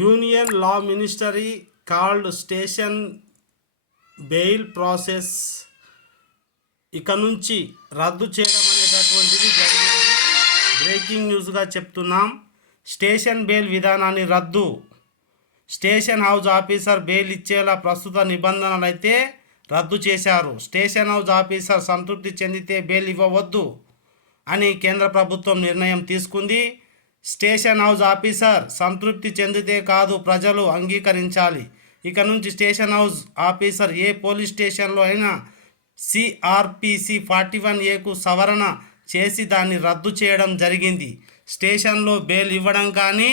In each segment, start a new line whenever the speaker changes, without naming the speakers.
Union law ministry called station bail process ఇక నుంచి రద్దు చేయడం అనేటటువంటిది జరిగింది. బ్రేకింగ్ న్యూస్గా చెప్తున్నాం. స్టేషన్ బెయిల్ విధానాన్ని రద్దు. స్టేషన్ హౌస్ ఆఫీసర్ బెయిల్ ఇచ్చేలా ప్రస్తుత నిబంధనలు అయితే రద్దు చేశారు. స్టేషన్ హౌస్ ఆఫీసర్ సంతృప్తి చెందితే బెయిల్ ఇవ్వవద్దు అని కేంద్ర ప్రభుత్వం నిర్ణయం తీసుకుంది. స్టేషన్ హౌస్ ఆఫీసర్ సంతృప్తి చెందితే కాదు ప్రజలు అంగీకరించాలి. ఇక నుంచి స్టేషన్ హౌస్ ఆఫీసర్ ఏ పోలీస్ స్టేషన్లో అయినా సిఆర్పిసి ఫార్టీ వన్ ఏకు సవరణ చేసి దాన్ని రద్దు చేయడం జరిగింది. స్టేషన్లో బెయిల్ ఇవ్వడం కానీ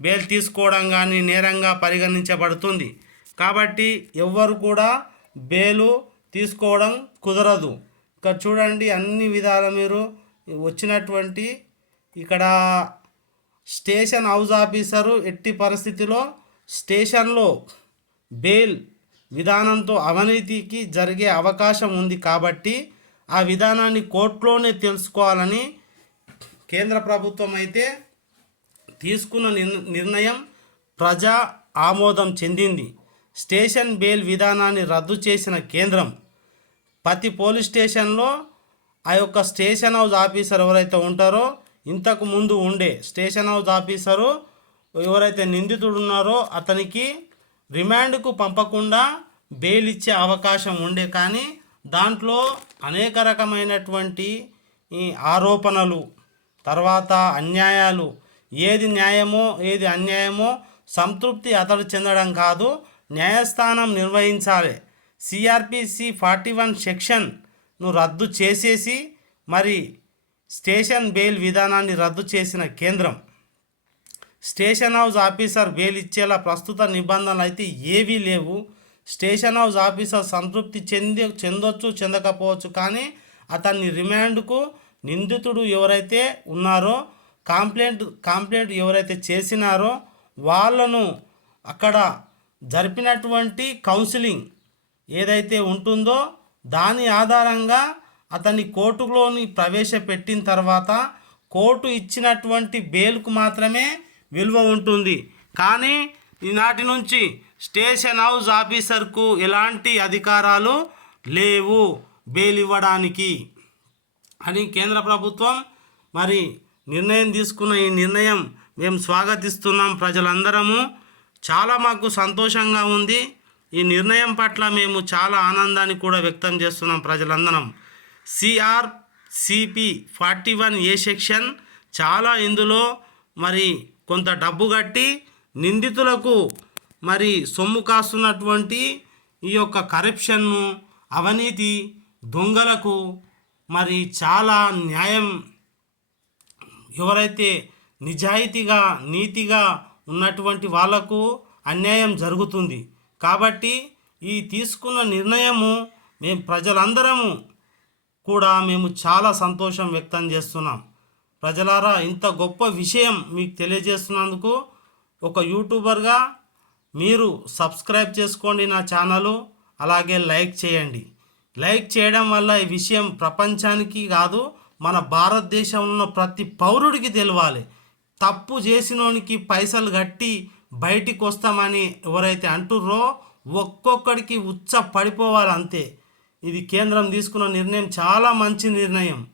బెయిల్ తీసుకోవడం కానీ నేరంగా పరిగణించబడుతుంది. కాబట్టి ఎవ్వరు కూడా బెయిలు తీసుకోవడం కుదరదు. ఇక్కడ చూడండి అన్ని విధాల మీరు వచ్చినటువంటి ఇక్కడ స్టేషన్ హౌస్ ఆఫీసరు ఎట్టి పరిస్థితిలో స్టేషన్లో బెయిల్ విధానంతో అవినీతికి జరిగే అవకాశం ఉంది కాబట్టి ఆ విధానాన్ని కోర్టులోనే తెలుసుకోవాలని కేంద్ర ప్రభుత్వం అయితే తీసుకున్న నిర్- నిర్ణయం ప్రజా ఆమోదం చెందింది. స్టేషన్ బెయిల్ విధానాన్ని రద్దు చేసిన కేంద్రం ప్రతి పోలీస్ స్టేషన్లో ఆ యొక్క స్టేషన్ హౌస్ ఆఫీసర్ ఎవరైతే ఉంటారో ఇంతకు ముందు ఉండే స్టేషన్ హౌస్ ఆఫీసరు ఎవరైతే నిందితుడున్నారో అతనికి రిమాండ్కు పంపకుండా బెయిల్ ఇచ్చే అవకాశం ఉండే. కానీ దాంట్లో అనేక రకమైనటువంటి ఈ ఆరోపణలు తర్వాత అన్యాయాలు ఏది న్యాయమో ఏది అన్యాయమో సంతృప్తి అతడు చెందడం కాదు న్యాయస్థానం నిర్వహించాలి. సిఆర్పిసి ఫార్టీ వన్ సెక్షన్ను రద్దు చేసేసి మరి స్టేషన్ బెయిల్ విధానాన్ని రద్దు చేసిన కేంద్రం. స్టేషన్ హౌస్ ఆఫీసర్ బెయిల్ ఇచ్చేలా ప్రస్తుత నిబంధనలు అయితే ఏవీ లేవు. స్టేషన్ హౌస్ ఆఫీసర్ సంతృప్తి చెంది చెందొచ్చు చెందకపోవచ్చు కానీ అతన్ని రిమాండ్కు నిందితుడు ఎవరైతే ఉన్నారో కాంప్లైంట్ కాంప్లైంట్ ఎవరైతే చేసినారో వాళ్ళను అక్కడ జరిపినటువంటి కౌన్సిలింగ్ ఏదైతే ఉంటుందో దాని ఆధారంగా అతన్ని కోర్టులోని ప్రవేశపెట్టిన తర్వాత కోర్టు ఇచ్చినటువంటి బెయిల్కు మాత్రమే విలువ ఉంటుంది. కానీ ఈనాటి నుంచి స్టేషన్ హౌస్ ఆఫీసర్కు ఎలాంటి అధికారాలు లేవు బెయిల్ ఇవ్వడానికి. అని కేంద్ర ప్రభుత్వం మరి నిర్ణయం తీసుకున్న ఈ నిర్ణయం మేము స్వాగతిస్తున్నాం ప్రజలందరము. చాలా మాకు సంతోషంగా ఉంది. ఈ నిర్ణయం పట్ల మేము చాలా ఆనందాన్ని కూడా వ్యక్తం చేస్తున్నాం ప్రజలందరం. CR CP forty one A section చాలా ఇందులో మరి కొంత డబ్బు కట్టి నిందితులకు మరి సొమ్ము కాస్తున్నటువంటి ఈ యొక్క కరప్షన్ను అవినీతి దొంగలకు మరి చాలా న్యాయం ఎవరైతే నిజాయితీగా నీతిగా ఉన్నటువంటి వాళ్ళకు అన్యాయం జరుగుతుంది. కాబట్టి ఈ తీసుకున్న నిర్ణయము మేము ప్రజలందరము కూడా మేము చాలా సంతోషం వ్యక్తం చేస్తున్నాం. ప్రజలారా ఇంత గొప్ప విషయం మీకు తెలియజేస్తున్నందుకు ఒక యూట్యూబర్గా మీరు సబ్స్క్రైబ్ చేసుకోండి నా ఛానల్ అలాగే లైక్ చేయండి. లైక్ చేయడం వల్ల ఈ విషయం ప్రపంచానికి కాదు మన భారతదేశంలో ఉన్న ప్రతి పౌరుడికి తెలవాలి. తప్పు చేసినోనికి పైసలు కట్టి బయటికి వస్తామని ఎవరైతే అంటుర్రో ఒక్కొక్కడికి ఉచ్చ పడిపోవాలి అంతే ఇది కేంద్రం తీసుకున్న నిర్ణయం చాలా మంచి నిర్ణయం.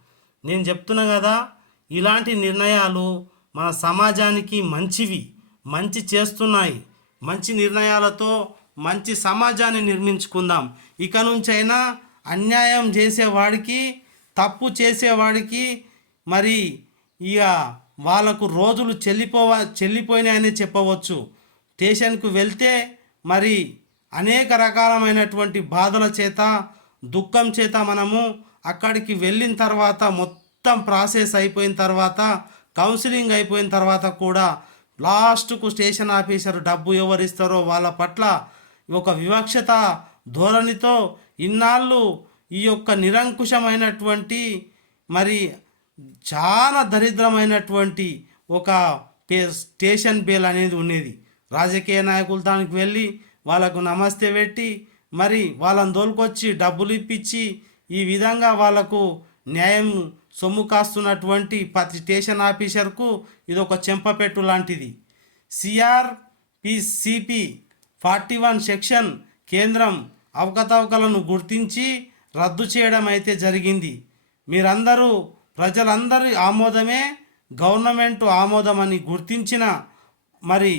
నేను చెప్తున్నా కదా ఇలాంటి నిర్ణయాలు మన సమాజానికి మంచివి మంచి చేస్తున్నాయి. మంచి నిర్ణయాలతో మంచి సమాజాన్ని నిర్మించుకుందాం. ఇక నుంచైనా అన్యాయం చేసేవాడికి తప్పు చేసేవాడికి మరి ఇక వాళ్ళకు రోజులు చెల్లిపోవ చెల్లిపోయినాయని చెప్పవచ్చు. స్టేషన్కు వెళ్తే మరి అనేక రకాలమైనటువంటి బాధల చేత దుఃఖం చేత మనము అక్కడికి వెళ్ళిన తర్వాత మొత్తం ప్రాసెస్ అయిపోయిన తర్వాత కౌన్సిలింగ్ అయిపోయిన తర్వాత కూడా లాస్ట్కు స్టేషన్ ఆఫీసర్ డబ్బు ఎవరిస్తారో వాళ్ళ పట్ల ఒక వివక్షత ధోరణితో ఇన్నాళ్ళు ఈ యొక్క నిరంకుశమైనటువంటి మరి చాలా దరిద్రమైనటువంటి ఒక స్టేషన్ బేల్ అనేది ఉండేది. రాజకీయ నాయకులు దానికి వెళ్ళి వాళ్ళకు నమస్తే పెట్టి మరి వాళ్ళని దోలుకొచ్చి డబ్బులు ఇప్పించి ఈ విధంగా వాళ్ళకు న్యాయం సొమ్ము కాస్తున్నటువంటి ప్రతి స్టేషన్ ఆఫీసర్కు ఇది ఒక చెంపపెట్టు లాంటిది. సిఆర్ పిసిపి ఫార్టీ వన్ సెక్షన్ కేంద్రం అవకతవకలను గుర్తించి రద్దు చేయడం అయితే జరిగింది. మీరందరూ ప్రజలందరి ఆమోదమే గవర్నమెంట్ ఆమోదమని గుర్తించిన మరి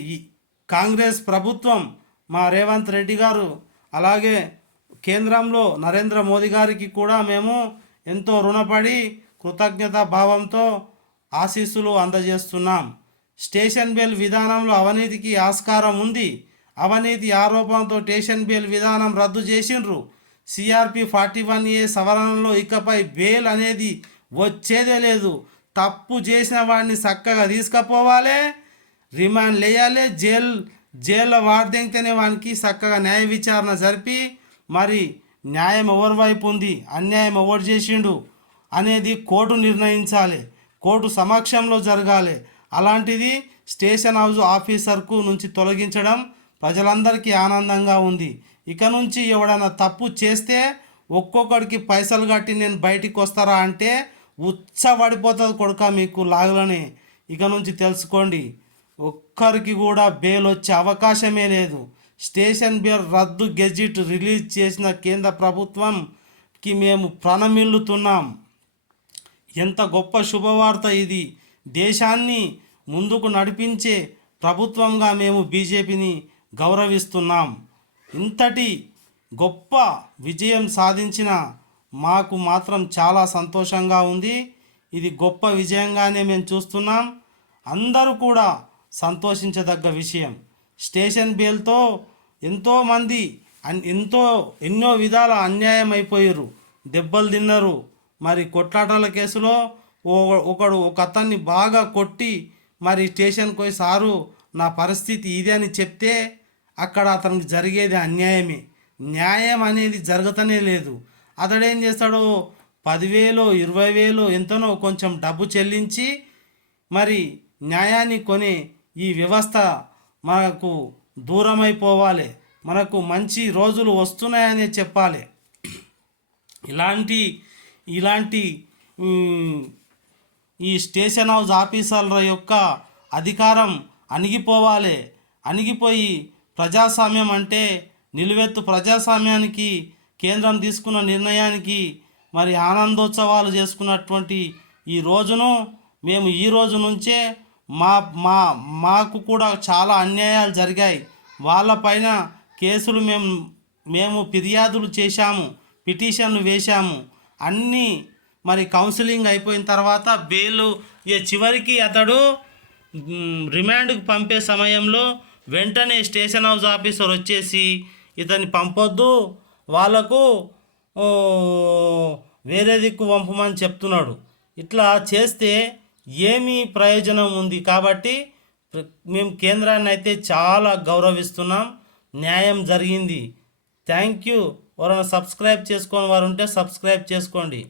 కాంగ్రెస్ ప్రభుత్వం మా రేవంత్ రెడ్డి గారు అలాగే కేంద్రంలో నరేంద్ర మోదీ గారికి కూడా మేము ఎంతో రుణపడి కృతజ్ఞతా భావంతో ఆశీస్సులు అందజేస్తున్నాం. స్టేషన్ బెల్ విధానంలో అవినీతికి ఆస్కారం ఉంది. అవినీతి ఆరోపణతో స్టేషన్ బెల్ విధానం రద్దు చేసిండ్రు. సిఆర్పి ఫార్టీ వన్ ఏ సవరణలో ఇకపై బెయిల్ అనేది వచ్చేదే లేదు. తప్పు చేసిన వాడిని చక్కగా తీసుకుపోవాలి రిమాండ్ లేయాలి జైలు జైల్లో వాడితేనే వానికి చక్కగా న్యాయ విచారణ జరిపి మరి న్యాయం ఎవరి వైపు ఉంది? అన్యాయం ఎవరు చేసిండు? అనేది కోర్టు నిర్ణయించాలి. కోర్టు సమక్షంలో జరగాలి. అలాంటిది స్టేషన్ హౌస్ ఆఫీసర్కు నుంచి తొలగించడం ప్రజలందరికీ ఆనందంగా ఉంది. ఇక నుంచి ఎవడన్నా తప్పు చేస్తే ఒక్కొక్కడికి పైసలు కట్టి నేను బయటికి వస్తారా అంటే ఉచ్చబడిపోతుంది కొడుక మీకు లాగలని. ఇక నుంచి తెలుసుకోండి. ఒక్కరికి కూడా బెయిల్ వచ్చే అవకాశమే లేదు. స్టేషన్ బేల్ రద్దు గెజిట్ రిలీజ్ చేసిన కేంద్ర ప్రభుత్వంకి మేము ప్రణమిల్లుతున్నాం. ఎంత గొప్ప శుభవార్త ఇది. దేశాన్ని ముందుకు నడిపించే ప్రభుత్వంగా మేము బీజేపీని గౌరవిస్తున్నాం. ఇంతటి గొప్ప విజయం సాధించిన మాకు మాత్రం చాలా సంతోషంగా ఉంది. ఇది గొప్ప విజయంగానే మేము చూస్తున్నాం. అందరూ కూడా సంతోషించదగ్గ విషయం. స్టేషన్ బేల్తో ఎంతోమంది అన్ ఎంతో ఎన్నో విధాల అన్యాయం అయిపోయారు దెబ్బలు తిన్నారు. మరి కొట్లాటల కేసులో ఓ- ఒకడు ఒక అతన్ని బాగా కొట్టి మరి స్టేషన్కి పోయి సారు నా పరిస్థితి ఇది అని చెప్తే అక్కడ అతనికి జరిగేది అన్యాయమే. న్యాయం అనేది జరగతనే లేదు. అతడు ఏం చేస్తాడు పదివేలు ఇరవై వేలు ఎంతనో కొంచెం డబ్బు చెల్లించి మరి న్యాయాన్ని కొని ఈ వ్యవస్థ మనకు దూరమైపోవాలి. మనకు మంచి రోజులు వస్తున్నాయని చెప్పాలి. ఇలాంటి ఇలాంటి ఈ స్టేషన్ హౌస్ ఆఫీసర్ల యొక్క అధికారం అణిగిపోవాలి. అణిగిపోయి ప్రజాస్వామ్యం అంటే నిలువెత్తు ప్రజాస్వామ్యానికి కేంద్రం తీసుకున్న నిర్ణయానికి మరి ఆనందోత్సవాలు చేసుకున్నటువంటి ఈ రోజును మేము ఈ రోజు నుంచే మా మా మాకు కూడా చాలా అన్యాయాలు జరిగాయి. వాళ్ళపైన కేసులు మేము మేము ఫిర్యాదులు చేశాము పిటిషన్లు వేశాము. అన్నీ మరి కౌన్సిలింగ్ అయిపోయిన తర్వాత బెయిల్ ఇక చివరికి అతడు రిమాండ్కు రిమాండ్కి పంపే సమయంలో వెంటనే స్టేషన్ హౌస్ ఆఫీసర్ వచ్చేసి ఇతన్ని పంపొద్దు వాళ్ళకు వేరే దిక్కు పంపమని చెప్తున్నాడు. ఇట్లా చేస్తే ఏమి ప్రయోజనం ఉంది కాబట్టి మేము కేంద్రాన్ని అయితే చాలా గౌరవిస్తున్నాం. న్యాయం జరిగింది. Thank you. ఎవరైనా సబ్స్క్రైబ్ చేసుకోని వారు ఉంటే సబ్స్క్రైబ్ చేసుకోండి.